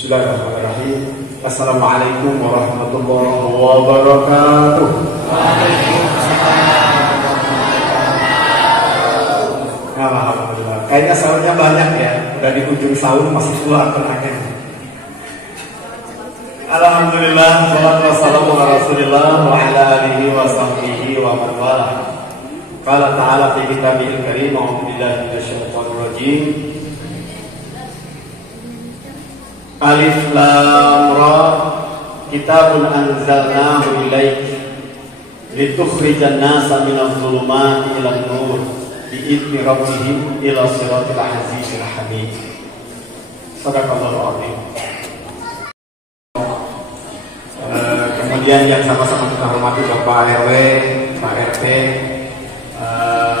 Bismillahirrahmanirrahim. Assalamualaikum warahmatullahi wabarakatuh. Alhamdulillah. Kayaknya sahurnya banyak ya. Udah di ujung sahur masih keluar tenaganya. Alhamdulillah. Wassalatu wassalamu ala Rasulillah wa ala alihi wa sahbihi wa man walah. Qala ta'ala fi kitabihil karim, a'udzu billahi minasyaitonir rajim. Alif lam ra, kitabun anzalnahu ilaik litukhrijan nasa minadh dhulumati ilan nur bi'izni rabbihim ila siratil azizil hamid. Shadaqallahul azim. Kemudian yang sama-sama kita hormati Bapak RW, Pak RT,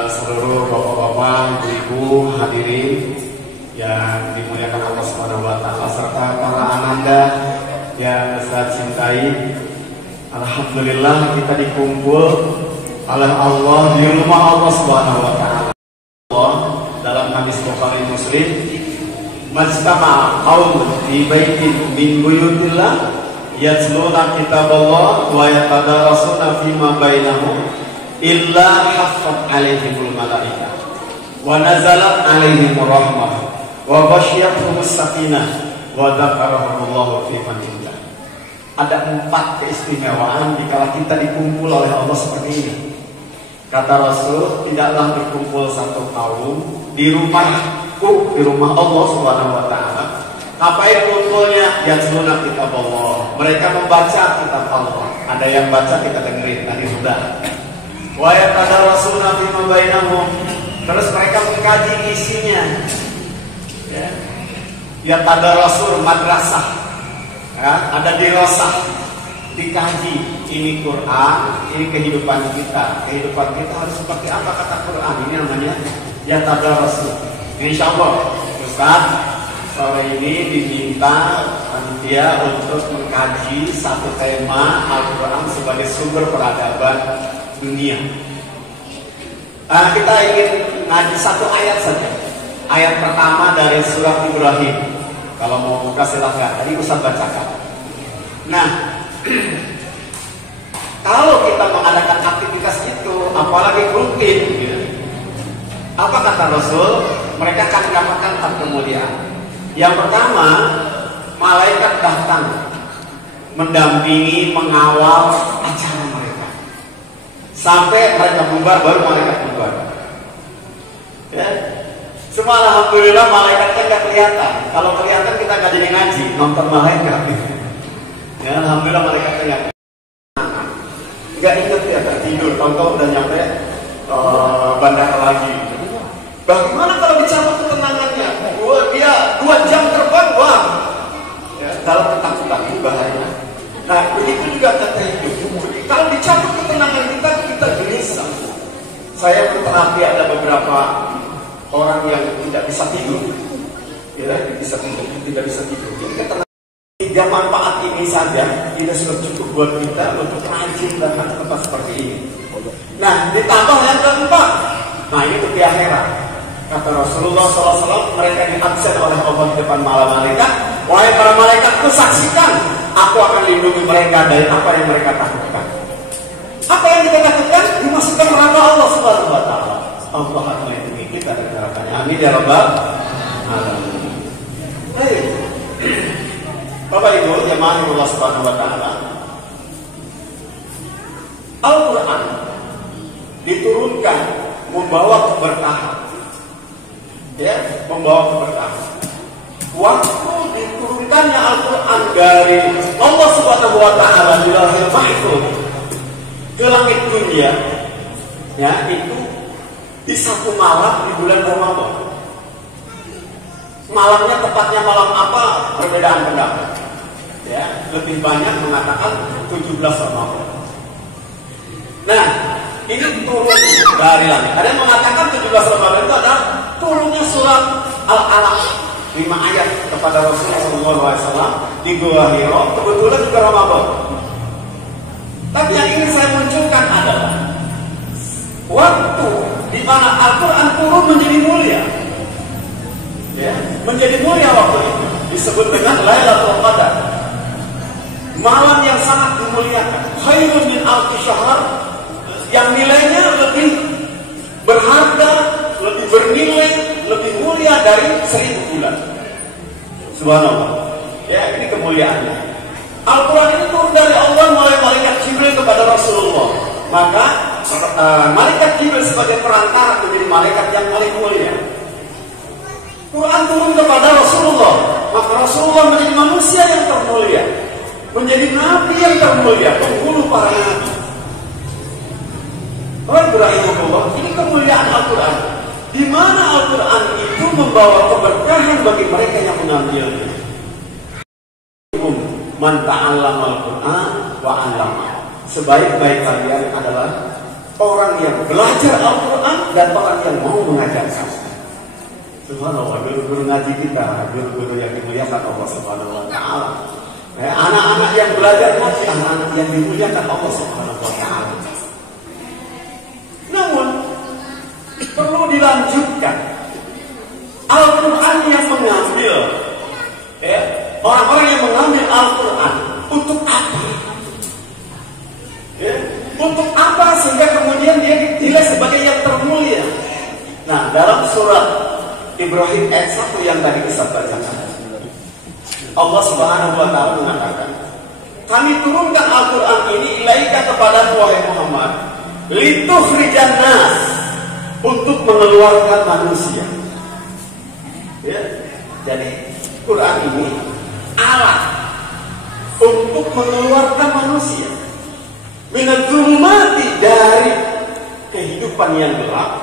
seluruh bapak-bapak, ibu-ibu hadirin yang dimuliakan Allah Subhanahu wa taala serta para ananda yang saya cintai. Alhamdulillah kita dikumpul oleh Allah di rumah Allah Subhanahu wa taala. Allah dalam hadis Bukhari Muslim, "Majtama'a qaumun fi baitin min buyutillah yatluna kitaballah wa yatadarasuna fima bainahum illa haffat 'alaihimul malaikah wa nazalat 'alaihimur rahmah wa ghasyiyatuhumus sakinah wa dzakarahumullahu fi man indah." Ada 4 keistimewaan dikala kita dikumpul oleh Allah seperti ini. Kata Rasul, tidaklah berkumpul satu kaum di rumahku, di rumah Allah Subhanahu wa taala. Ngapain kumpulnya? Yatluna kitaballah. Mereka membaca kitab Allah. Ada yang baca, kita dengerin tadi sudah. Wa yatadarasuna fima bainahum. Terus mereka mengkaji isinya. Ya tadarasur madrasah, ya, ada dirasah, dikaji. Ini Quran, ini kehidupan kita. Kehidupan kita harus seperti apa kata Quran? Ini namanya ya tadarasur. Insya Allah Ustaz sore ini diminta panitia untuk mengkaji satu tema Al-Quran sebagai sumber peradaban dunia. Kita ingin ngaji satu ayat saja. Ayat pertama dari surat Ibrahim. Kalau mau buka silahkan. Tadi Ustaz bacakan. Nah, kalau kita mengadakan aktivitas itu, apalagi rutin, gitu, apa kata Rasul? Mereka akan mendapatkan 4 kemuliaan. Yang pertama, malaikat datang mendampingi, mengawal acara mereka sampai mereka bubar, baru malaikat bubar. Ya. Semua alhamdulillah malaikatnya nggak kelihatan. Kalau kelihatan kita nggak jadi ngaji, nonton malaikat. Ya, alhamdulillah malaikatnya nggak inget ya, tertidur. Tahu-tahu udah nyampe bandara lagi. Bagaimana kalau dicabut ketenangannya? Dia 2 jam terbang, wah, ya, dalam ketakutan itu bahaya. Nah, begitu juga kata hidup. Kalau dicabut ketenangan kita gelisah. Saya berterapi ada beberapa orang yang tidak bisa tidur, ya, tidak bisa tidur. Jadi ketenangan 3 manfaat ini saja tidak sudah cukup buat kita untuk rajin datang ke tempat seperti ini. Nah, ditambah yang keempat. Nah, ini untuk di akhirat. Kata Rasulullah SAW, mereka diabsen oleh Allah di depan malaikat. Wahai para malaikat, saksikan, aku akan lindungi mereka dari apa yang mereka takutkan. Apa yang kita takutkan? Dimasukkan neraka Allah Subhanahu wa taala. Allah akan melindungi kita dari nerakanya. Amin ya rabbal alamin. Baik. Bapak Ibu jemaah Allah Subhanahu wa taala. Al-Qur'an diturunkan membawa keberkahan. Ya, membawa keberkahan. Waktu diturunkannya Al-Qur'an dari Allah Subhanahu wa taala di Lauhul Mahfuz ke langit dunia, ya, itu di satu malam di bulan Ramadan. Malamnya tepatnya malam apa? Perbedaan pendapat. Ya, lebih banyak mengatakan 17 Ramadan. Nah, ini turun dari langit. Ada yang mengatakan 17 Ramadan itu adalah turunnya surat Al-Alaq 5 ayat kepada Rasulullah SAW di Gua Hiro. Kebetulan juga Ramadan. Tapi yang ingin saya munculkan adalah waktu di mana Al-Quran turun menjadi mulia, ya, menjadi mulia waktu itu. disebut dengan Lailatul Qadar, malam yang sangat dimuliakan, khairun min alfi syahr, yang nilainya lebih berharga, lebih bernilai, lebih mulia dari 1000 bulan. Subhanallah. Ya, ini kemuliaannya. Al-Quran ini turun dari Allah melalui malaikat Jibril kepada Rasulullah. Maka malaikat Jibril sebagai perantara menjadi malaikat yang paling mulia. Quran turun kepada Rasulullah, maka Rasulullah menjadi manusia yang termulia, menjadi nabi yang termulia, penghulu para nabi. Rahimahullah, ini kemuliaan Al-Quran, di mana Al-Quran itu membawa keberkahan bagi mereka yang mengambilnya. Man ta'allama Al-Quran wa 'allama. Sebaik-baik kalian adalah orang yang belajar Al-Quran dan orang yang mau mengajarkan. Subhanallah, guru-guru ngaji kita, guru-guru yang dimuliakan Allah Subhanahu wa ta'ala. Anak-anak yang belajar ngaji, anak-anak yang dimuliakan Allah Subhanahu wa ta'ala. Namun perlu dilanjutkan, Al-Quran yang mengambil, orang-orang yang mengambil Al-Quran untuk apa? Untuk apa sehingga kemudian dia dinilai sebagai yang termulia? Nah, dalam surat Ibrahim ayat 1 yang tadi kita bacakan, Allah Subhanahu wa ta'ala mengatakan, kami turunkan Al-Quran ini ilaika kepada wahai Muhammad, litukhrijan nas, untuk mengeluarkan manusia. Ya, jadi Quran ini alat untuk mengeluarkan manusia minadz-dzulumati, dari kehidupan yang gelap,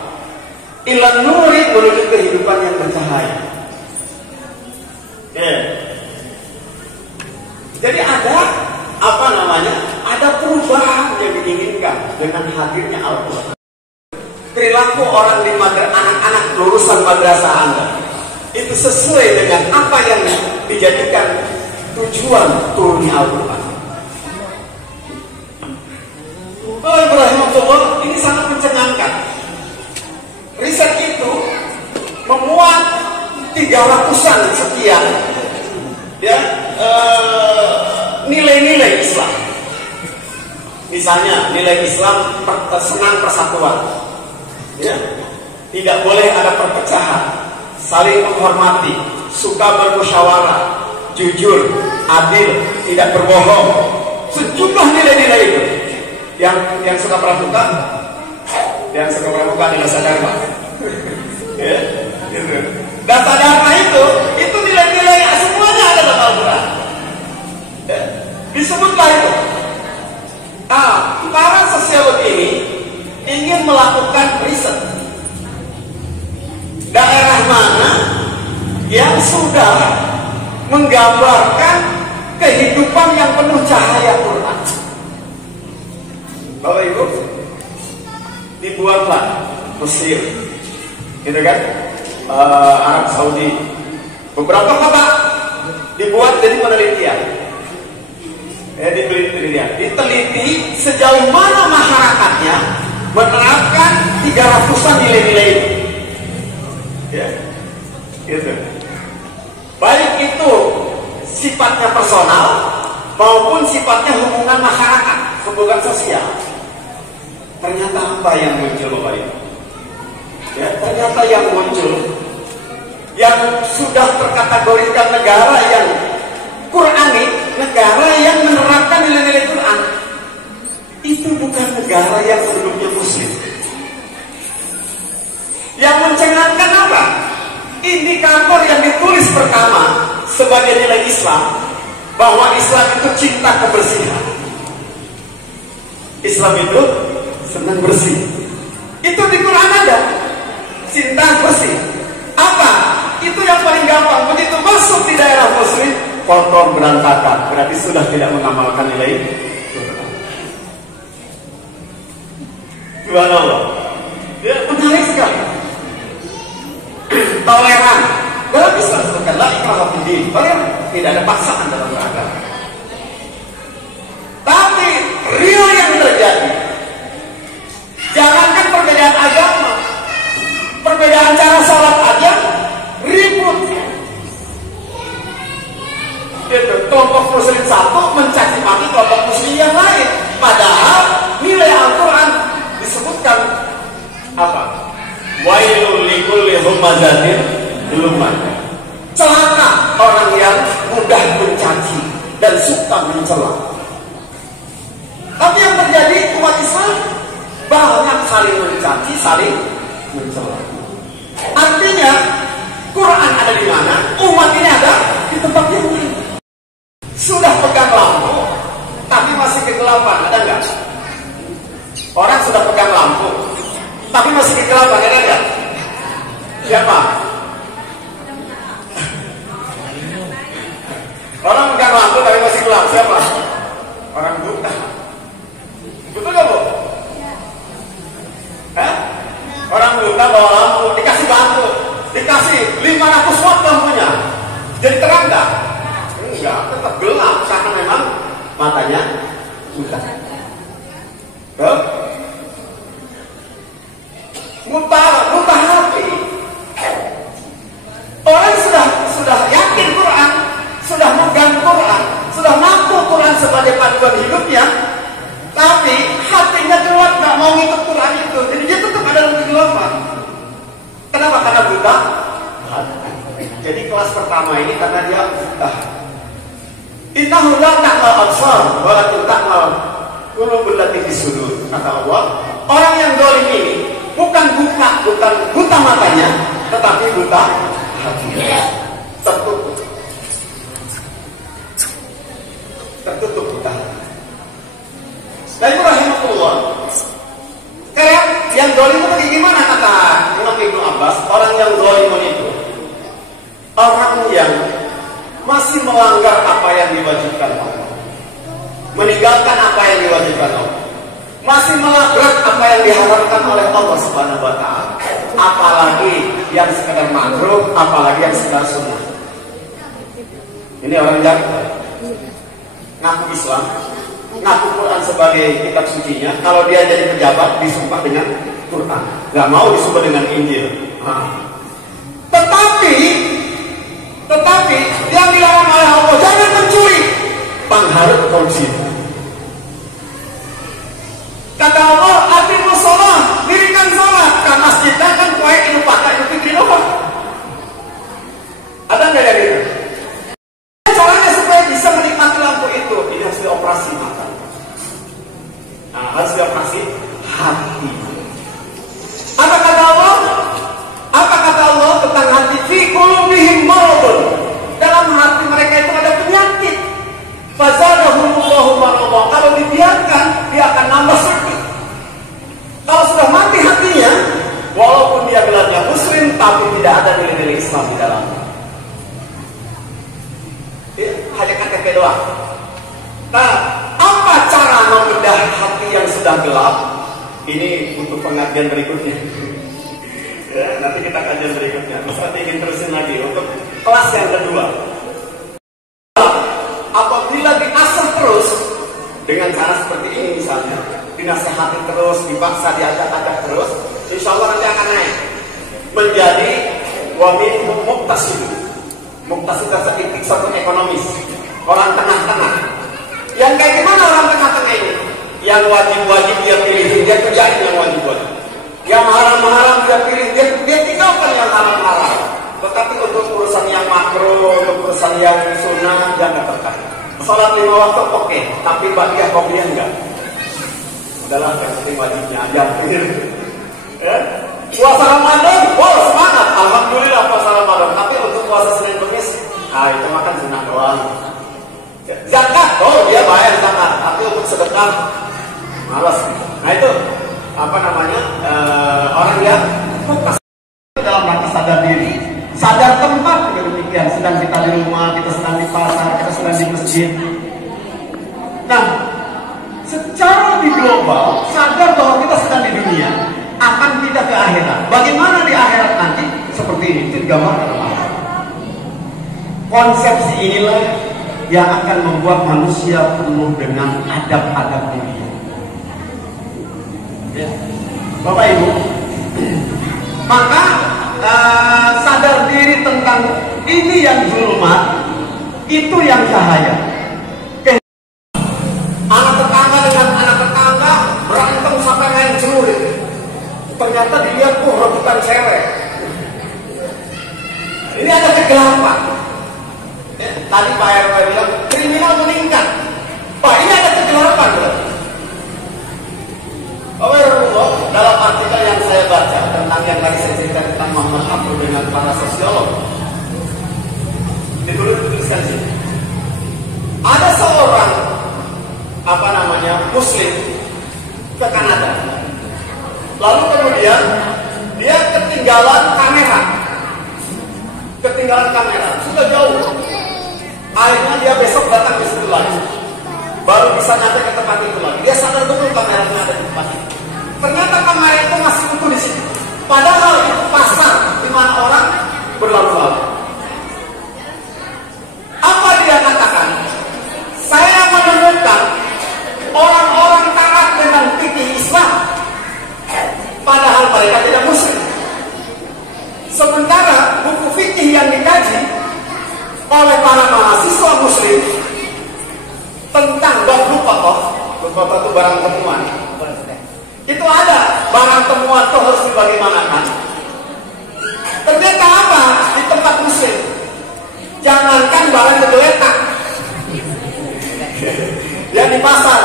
ilan nuri, menuju kehidupan yang bercahaya. Ya. Jadi ada ada perubahan yang diinginkan dengan hadirnya Al-Quran. Perilaku orang di anak-anak lulusan madrasah Anda itu sesuai dengan apa yang dijadikan tujuan turunnya Al-Quran. Rahimahullah, ini sangat mencengangkan. Riset itu memuat 300-an sekian nilai-nilai Islam. Misalnya nilai Islam senang persatuan, tidak boleh ada perpecahan, saling menghormati, suka bermusyawarah, jujur, adil, tidak berbohong. Sejumlah nilai-nilai itu yang suka pramuka, adalah Dasa Dharma. Dasa Dharma itu nilai-nilai yang semuanya ada dalam Al-Quran. Disebutlah itu. Para sosiolog ini ingin melakukan riset. Daerah mana yang sudah menggambarkan kehidupan yang penuh cahaya Quran. Bapak Ibu, dibuatlah Mesir, gitu kan, Arab Saudi, beberapa kota dibuat jadi penelitian. Diteliti sejauh mana masyarakatnya menerapkan 300-an nilai-nilai itu. Gitu. Baik itu sifatnya personal maupun sifatnya hubungan masyarakat, hubungan sosial. Ternyata apa yang muncul, Bapak Ibu? Ternyata yang muncul, yang sudah terkategorikan negara yang Qurani, negara yang menerapkan nilai-nilai Quran, itu bukan negara yang penduduknya Muslim. Yang mencengangkan apa? Indikator yang ditulis pertama sebagai nilai Islam, bahwa Islam itu cinta kebersihan. Islam itu senang bersih. Itu di Quran ada, cinta bersih. Apa? Itu yang paling gampang. Begitu masuk di daerah Muslim, kotor berantakan, berarti sudah tidak mengamalkan nilai Quran. Subhanallah. Menarik sekali. Toleran dalam Islam bukan la ikraha fid din, tidak ada paksaan dalam beragama. Tapi real yang terjadi, jangankan perbedaan agama, perbedaan cara sholat aja ribut. kelompok muslim satu mencaci maki kelompok muslim yang lain. Padahal nilai Al-Quran disebutkan apa? Wailul likulli humazatin lumazah. Celaka orang yang mudah mencaci dan suka mencela. Tapi yang terjadi umat Islam banyak saling mencaci, saling mencela. Artinya Quran ada di mana? Umat ini ada di tempat yang lain. Sudah pegang lampu, tapi masih kegelapan, ada nggak? Orang sudah pegang lampu, tapi masih kegelapan, ada nggak? Siapa? Orang pegang lampu tapi masih gelap, siapa? Orang buta. Betul nggak, Bu? Orang buta bawa lampu, dikasih lampu, dikasih 500 watt lampunya, jadi terang nggak? Enggak, tetap gelap karena memang matanya buta. Buta hati. Orang sudah yakin Quran, sudah megang Quran, sudah ngaku Quran sebagai panduan hidupnya, tapi hatinya gelap, nggak mau ngikut Quran itu, jadi dia tetap ada dalam kegelapan. Kenapa? Karena buta. Jadi kelas pertama ini karena dia buta. Innahu la ta'mal absar walakin ta'mal qulubul lati fis sudur. Kata Allah, orang yang zalim ini bukan buta matanya, tetapi buta hatinya. Tertutup buta. Dan itu rahimahullah. Kayak yang zalim itu gimana kata Imam Ibnu Abbas? Orang yang zalim itu orang yang masih melanggar apa yang diwajibkan Allah, meninggalkan apa yang diwajibkan Allah, masih melabrak apa yang diharapkan oleh Allah Subhanahu wa Ta'ala, apalagi yang sekedar makruh, apalagi yang sekedar sunnah. Ini orang yang ngaku Islam, ngaku Quran sebagai kitab sucinya. Kalau dia jadi pejabat disumpah dengan Quran, nggak mau disumpah dengan Injil. Tetapi yang dilarang oleh Allah, jangan mencuri, pengharap korupsi. Kata Allah, aqimus shalah, dirikan salat, kan masjidnya kan kue itu pakai itu pikir apa? Ada nggak yang itu? Caranya supaya bisa menikmati lampu itu, ini harus dioperasi mata. Nah, harus dioperasi hati. Apa kata Allah? Tentang hati? Fi qulubihim maradun. Dalam hati mereka itu ada penyakit. Fazadahumullahu maradun. Kalau dibiarkan, dia akan nambah sakit. Kalau sudah mati hatinya, walaupun dia gelarnya muslim, tapi tidak ada nilai-nilai Islam di dalamnya. Hanya KTP doang. Nah, apa cara membedah hati yang sudah gelap? Ini untuk pengajian berikutnya. Ya, nanti kita kajian berikutnya. Terus nanti ingin terusin lagi untuk kelas yang kedua. Apabila diasah terus dengan cara seperti ini misalnya, dinasehati terus, dipaksa, diajak-ajak terus, insya Allah nanti akan naik menjadi wamin muktasid. Muktasid tersebut satu ekonomis, orang tengah-tengah. Yang kayak gimana orang tengah-tengah ini? Yang wajib-wajib dia pilih, dia kerjain yang wajib-wajib. Yang haram-haram dia pilih, dia tinggalkan yang haram-haram. Tetapi untuk urusan yang makro, untuk urusan yang sunnah, jangan terkait. Salat 5 waktu oke, tapi baqiyah qobliyah enggak. Adalah yang penting wajibnya aja. Ya. Puasa Ramadan, semangat. Alhamdulillah puasa Ramadan. Tapi untuk puasa Senin Kamis, itu makan sunnah doang. Zakat, dia bayar zakat. Tapi untuk sedekah, malas. Nah itu orang yang fokus dalam rangka sadar diri, sadar tempat juga demikian. Sedang kita di rumah, kita sedang di pasar, kita sedang di masjid. Nah, secara di global sadar bahwa kita sedang di dunia, akan pindah ke akhirat. Bagaimana di akhirat nanti? Seperti ini, itu digambarkan dalam ayat. Konsepsi inilah yang akan membuat manusia penuh dengan adab-adab dunia. Ya. Bapak Ibu, maka sadar diri tentang ini yang zulmat, Itu yang cahaya. Anak tetangga dengan anak tetangga berantem sampai main celurit. Ternyata dilihat rebutan cewek. Ini ada kegelapan. Ya, tadi Pak RW bilang kriminal meningkat. Pak, ini ada kegelapan. Dalam artikel yang saya baca tentang yang tadi saya cerita tentang Muhammad Abdul dengan para sosiolog, dituliskan sini. Ada seorang Muslim ke Kanada. Lalu kemudian dia ketinggalan kamera, sudah jauh. Akhirnya dia besok datang ke situ lagi, baru bisa nyampe ke tempat itu lagi. Dia sadar betul kameranya ada di tempat itu. Ternyata kamera itu masih utuh di situ. Padahal itu pasar di mana orang berlalu-lalu. Apa dia katakan? Saya menemukan orang-orang taat dengan fikih Islam, padahal mereka tidak Muslim. Sementara buku fikih yang dikaji oleh para mahasiswa Muslim tentang bab luqatah itu barang temuan. Itu ada barang temuan itu harus dibagaimanakan. Ternyata apa? Di tempat Muslim, jangankan barang tergeletak, yang di pasar,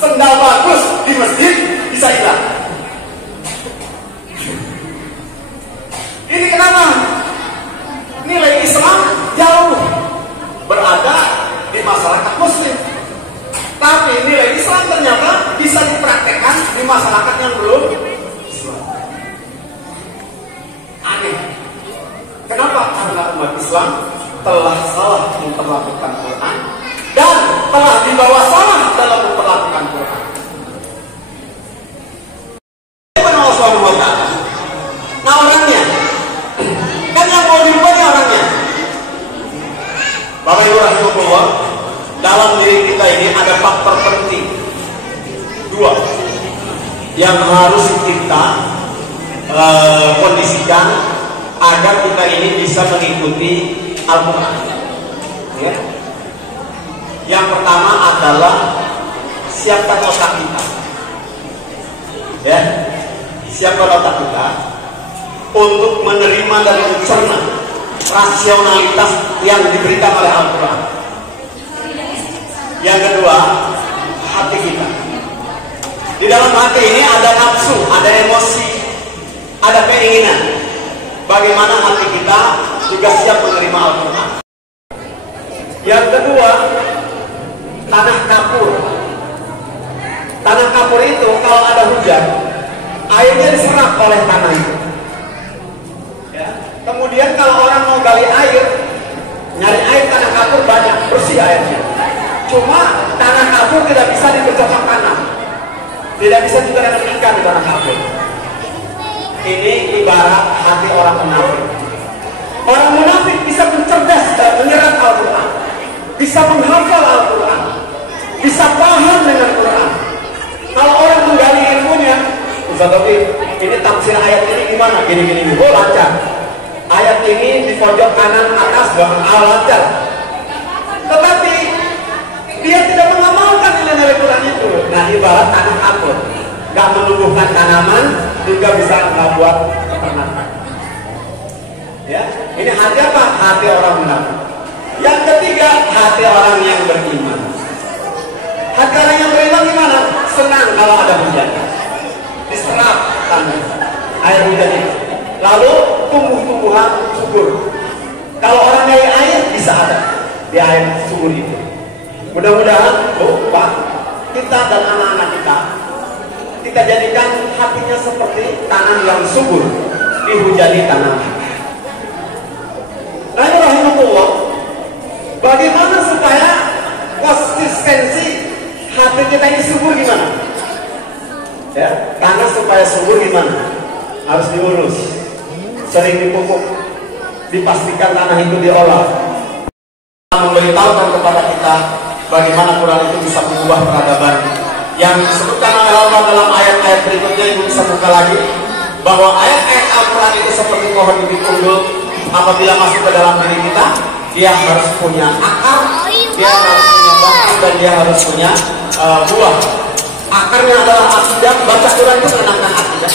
sendal bagus di masjid bisa hilang. Ini kenapa? Nilai Islam jauh berada di masyarakat Muslim, tapi nilai Islam ternyata bisa dipraktekkan di masyarakat yang belum Islam. Aneh. Kenapa? Karena umat Islam telah salah memperlakukan Quran dan telah dibawa salah dalam memperlakukan Quran. Nah, orangnya kan yang mau dirubahnya orangnya. Bapak Ibu rahimahullah, dalam diri kita ini ada faktor penting dua yang harus kita kondisikan agar kita ini bisa mengikuti Al-Quran. Ya. Yang pertama adalah siapkan otak kita. Ya, siapkan otak kita untuk menerima dan mencerna rasionalitas yang diberikan oleh Al-Quran. Yang kedua, hati kita. Di dalam hati ini ada nafsu, ada emosi, ada keinginan. Bagaimana hati kita juga siap menerima Al-Quran. Yang kedua, tanah kapur. Tanah kapur itu kalau ada hujan, airnya diserap oleh tanah itu. Ya. Kemudian kalau orang mau gali air, nyari air tanah kapur banyak, bersih airnya. Cuma tanah kapur tidak bisa dicocok tanam, tidak bisa juga ada ikan di tanah kapur. Ini ibarat hati orang munafik. Orang munafik bisa mencerdas dan menyerap Al-Quran, bisa menghafal Al-Quran, bisa paham dengan Quran. Kalau orang menggali ilmunya, Ustaz Taufik, ini tafsir ayat ini gimana? Gini-gini, oh lancar. Ayat ini di pojok kanan atas lancar. Tetapi dia tidak mengamalkan nilai-nilai Quran itu. Nah, ibarat tanah kapur, nggak menumbuhkan tanaman, juga bisa nggak buat peternakan. Ya, ini hati apa? Hati orang munafik. Yang ketiga, hati orang yang beriman. Hati orang yang beriman gimana? Senang kalau ada hujan, diserap tanah air hujan itu, lalu tumbuh-tumbuhan subur. Kalau orang nyari air bisa ada di air subur itu. Mudah-mudahan Pak, kita dan anak-anak kita jadikan hatinya seperti tanah yang subur, dihujani tanah. Nah, rahimahullah, bagaimana supaya konsistensi hati kita ini subur gimana? Ya, tanah supaya subur gimana? Harus diurus, sering dipupuk, dipastikan tanah itu diolah. Memberitahukan kepada kita bagaimana Quran itu bisa mengubah peradaban. Yang disebutkan oleh Allah dalam ayat-ayat berikutnya, Ibu bisa buka lagi, bahwa ayat-ayat Al-Quran itu seperti pohon bibit unggul, apabila masuk ke dalam diri kita dia harus punya akar, dia harus punya batang, dan dia harus punya buah. Akarnya adalah akidah, baca Quran itu menanamkan akidah.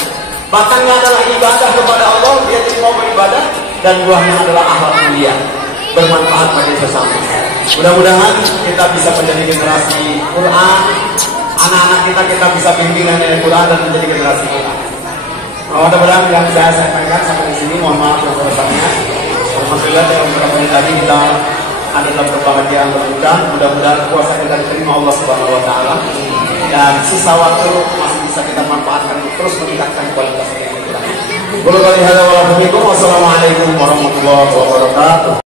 Batangnya adalah ibadah kepada Allah, dia jadi mau beribadah, dan buahnya adalah akhlak mulia, bermanfaat bagi sesama. Mudah-mudahan kita bisa menjadi generasi Quran, anak-anak kita bisa pimpinan dari Quran dan menjadi generasi Quran. Mudah-mudahan yang saya sampaikan sampai di sini, mohon maaf yang sebesarnya. Alhamdulillah yang beberapa menit tadi kita ada dalam kebahagiaan berbuka. Mudah-mudahan puasa kita diterima Allah Subhanahu Wa Taala, dan sisa waktu masih bisa kita manfaatkan untuk terus meningkatkan kualitas kita. Wassalamualaikum warahmatullahi wabarakatuh.